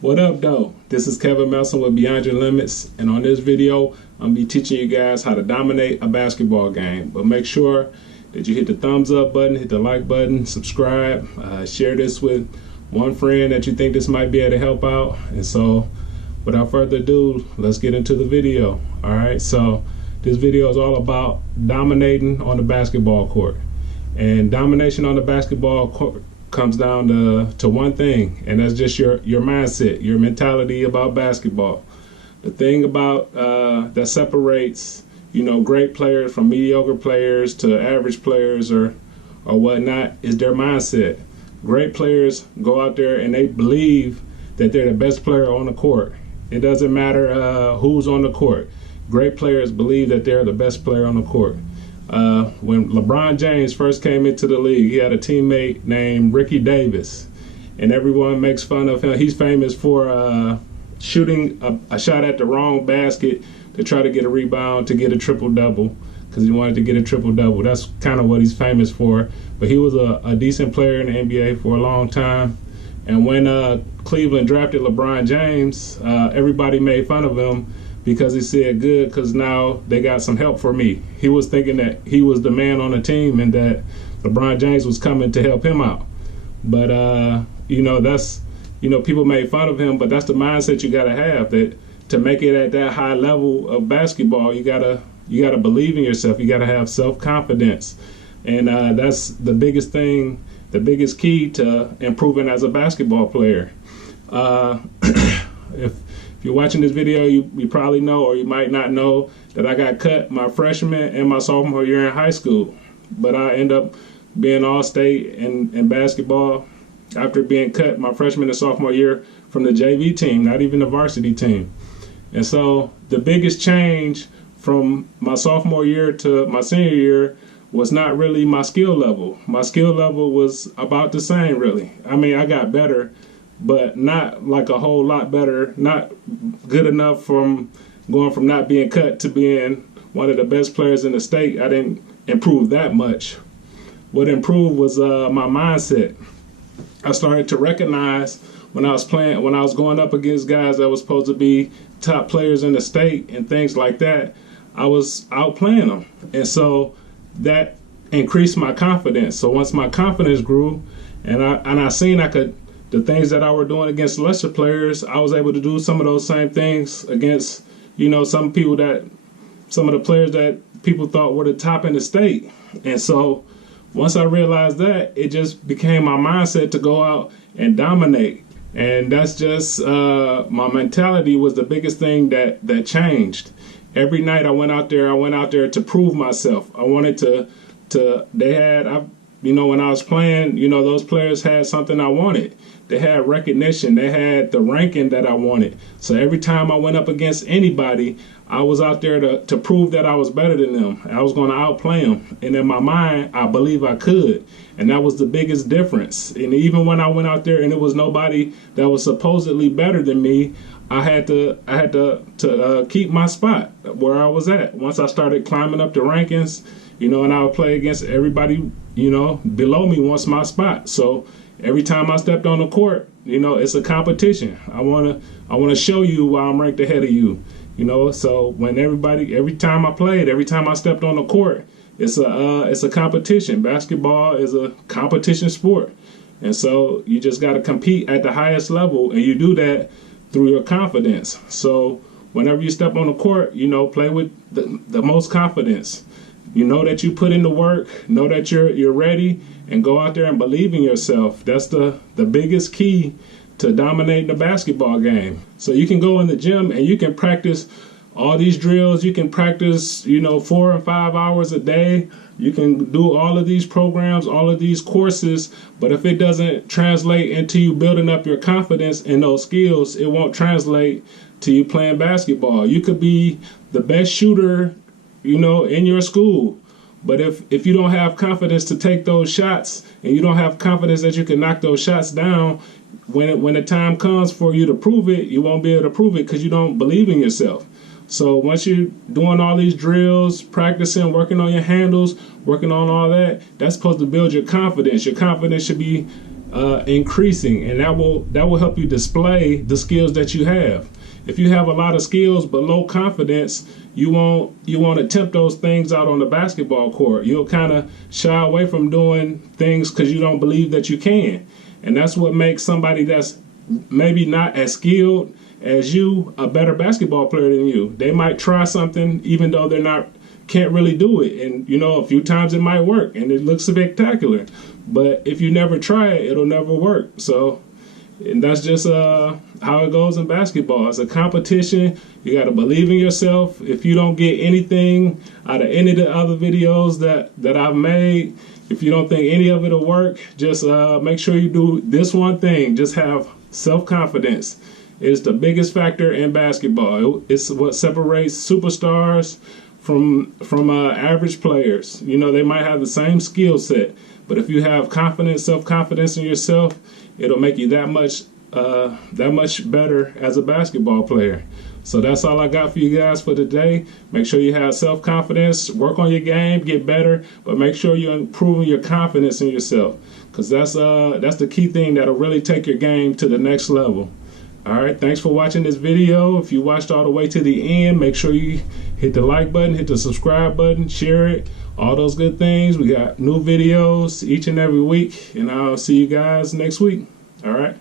What up, though? This is Kevin Melson with Beyond Your Limits, and on this video, I'm gonna be teaching you guys how to dominate a basketball game. But make sure that you hit the thumbs up button, hit the like button, subscribe, share this with one friend that you think this might be able to help out. And so, without further ado, let's get into the video. All right, so this video is all about dominating on the basketball court, and domination on the basketball court comes down to one thing, and that's just your mindset, your mentality about basketball. The thing about that separates great players from mediocre players to average players or whatnot is their mindset. Great players go out there and they believe that they're the best player on the court. It doesn't matter who's on the court. Great players believe that they're the best player on the court. When LeBron James first came into the league, he had a teammate named Ricky Davis, and everyone makes fun of him. He's famous for shooting a shot at the wrong basket to try to get a rebound to get a triple-double, because he wanted to get a triple-double. That's kind of what he's famous for. But he was a decent player in the NBA for a long time. And when Cleveland drafted LeBron James, everybody made fun of him because he said, good, because now they got some help for me. He was thinking that he was the man on the team and that LeBron James was coming to help him out. But, that's, people made fun of him, but that's the mindset you got to have, that to make it at that high level of basketball, you gotta believe in yourself. You got to have self-confidence. And that's the biggest thing, the biggest key to improving as a basketball player. If you're watching this video, you probably know, or you might not know, that I got cut my freshman and my sophomore year in high school. But I end up being all-state in basketball after being cut my freshman and sophomore year from the JV team, not even the varsity team. And so the biggest change from my sophomore year to my senior year was not really my skill level. My skill level was about the same, really. I mean, I got better, but not like a whole lot better, not good enough from going from not being cut to being one of the best players in the state. I didn't improve that much. What improved was my mindset. I started to recognize when I was going up against guys that was supposed to be top players in the state and things like that, I was outplaying them. And so that increased my confidence. So once my confidence grew and I seen the things that I were doing against lesser players, I was able to do some of those same things against, some of the players that people thought were the top in the state. And so once I realized that, it just became my mindset to go out and dominate. And that's just, my mentality was the biggest thing that changed. Every night I went out there to prove myself. I wanted when I was playing, those players had something I wanted. They had recognition. They had the ranking that I wanted. So every time I went up against anybody, I was out there to prove that I was better than them. I was going to outplay them. And in my mind, I believe I could. And that was the biggest difference. And even when I went out there and it was nobody that was supposedly better than me, I had to keep my spot where I was at. Once I started climbing up the rankings, and I would play against everybody, below me wants my spot. So every time I stepped on the court, it's a competition. I wanna show you why I'm ranked ahead of you. So every time I stepped on the court, it's a competition. Basketball is a competition sport. And so you just gotta compete at the highest level, and you do that through your confidence. So whenever you step on the court, play with the most confidence. That you put in the work, know that you're ready, and go out there and believe in yourself. That's the biggest key to dominating the basketball game. So you can go in the gym and you can practice all these drills. You can practice, 4 and 5 hours a day. You can do all of these programs, all of these courses, but if it doesn't translate into you building up your confidence in those skills, it won't translate to you playing basketball. You could be the best shooter in your school. But if you don't have confidence to take those shots, and you don't have confidence that you can knock those shots down, when the time comes for you to prove it, you won't be able to prove it because you don't believe in yourself. So once you're doing all these drills, practicing, working on your handles, working on all that, that's supposed to build your confidence. Your confidence should be increasing, and that will help you display the skills that you have. If you have a lot of skills but low confidence, you won't attempt those things out on the basketball court. You'll kind of shy away from doing things because you don't believe that you can. And that's what makes somebody that's maybe not as skilled as you a better basketball player than you. They might try something even though can't really do it, and a few times it might work and it looks spectacular, but if you never try it, it'll never work. So, and that's just how it goes in basketball. It's a competition. You got to believe in yourself. If you don't get anything out of any of the other videos that I've made, if you don't think any of it will work, just make sure you do this one thing. Just have self-confidence. It's the biggest factor in basketball. It's what separates superstars from average players. They might have the same skill set, but if you have confidence, self-confidence in yourself, it'll make you that much better as a basketball player. So that's all I got for you guys for today. Make sure you have self-confidence, work on your game, get better, but make sure you're improving your confidence in yourself, because that's the key thing that'll really take your game to the next level. All right, thanks for watching this video. If you watched all the way to the end, make sure you hit the like button, hit the subscribe button, share it, all those good things. We got new videos each and every week, and I'll see you guys next week. All right.